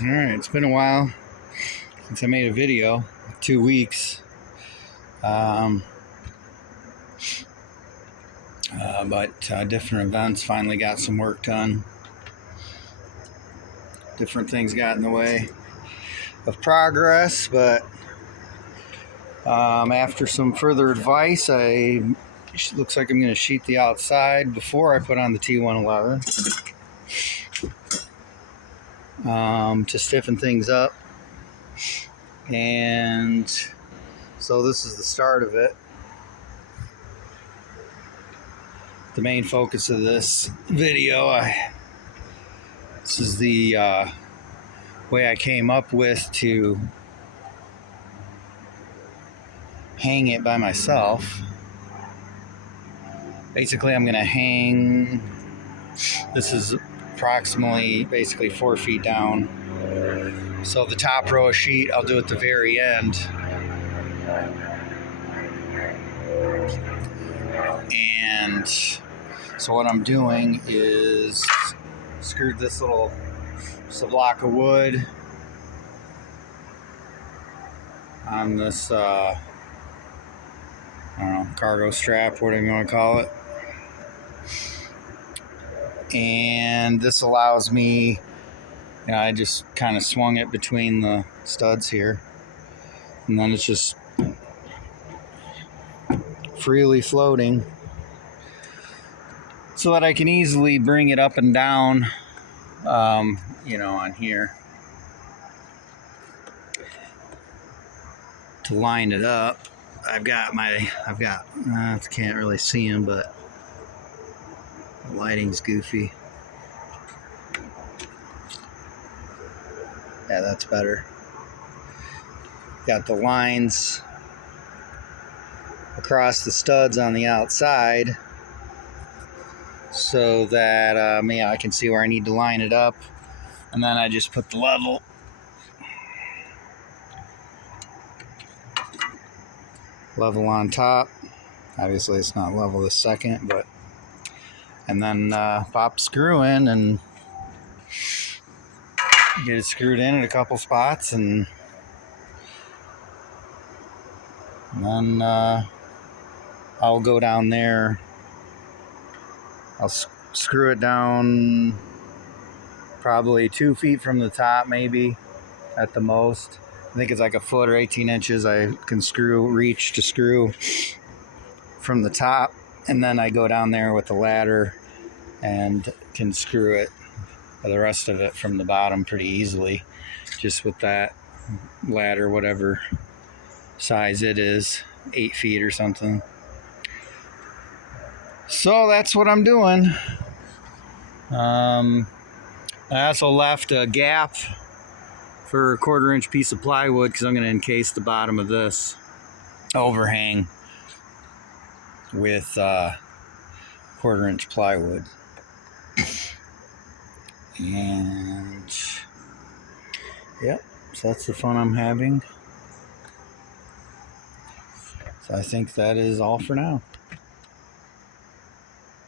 Alright, it's been a while since I made a video, 2 weeks. But different events finally got some work done. Different things got in the way of progress, but after some further advice, looks like I'm going to sheet the outside before I put on the T111 to stiffen things up. And so this is the start of it. The main focus of this video, this is the way I came up with to hang it by myself. Basically, I'm going to hang, this is approximately basically 4 feet down. So the top row of sheet I'll do at the very end. And so what I'm doing is screwed this block of wood on this I don't know, cargo strap, whatever you want to call it. And this allows me, I just kind of swung it between the studs here, and then it's just freely floating so that I can easily bring it up and down, on here to line it up. I've got, can't really see them, but the lighting's goofy. Yeah, that's better. Got the lines across the studs on the outside so that I can see where I need to line it up, and then I just put the level on top. Obviously it's not level this second, but and then pop screw in and get it screwed in a couple spots, and then I'll go down there. I'll screw it down probably 2 feet from the top, maybe at the most. I think it's like a foot or 18 inches I can reach to screw from the top, and then I go down there with the ladder and can screw it, the rest of it, from the bottom pretty easily, just with that ladder, whatever size it is, 8 feet or something. So that's what I'm doing. I also left a gap for a 1/4 inch piece of plywood because I'm going to encase the bottom of this overhang with 1/4 inch plywood. And yep, so that's the fun I'm having. So I think that is all for now.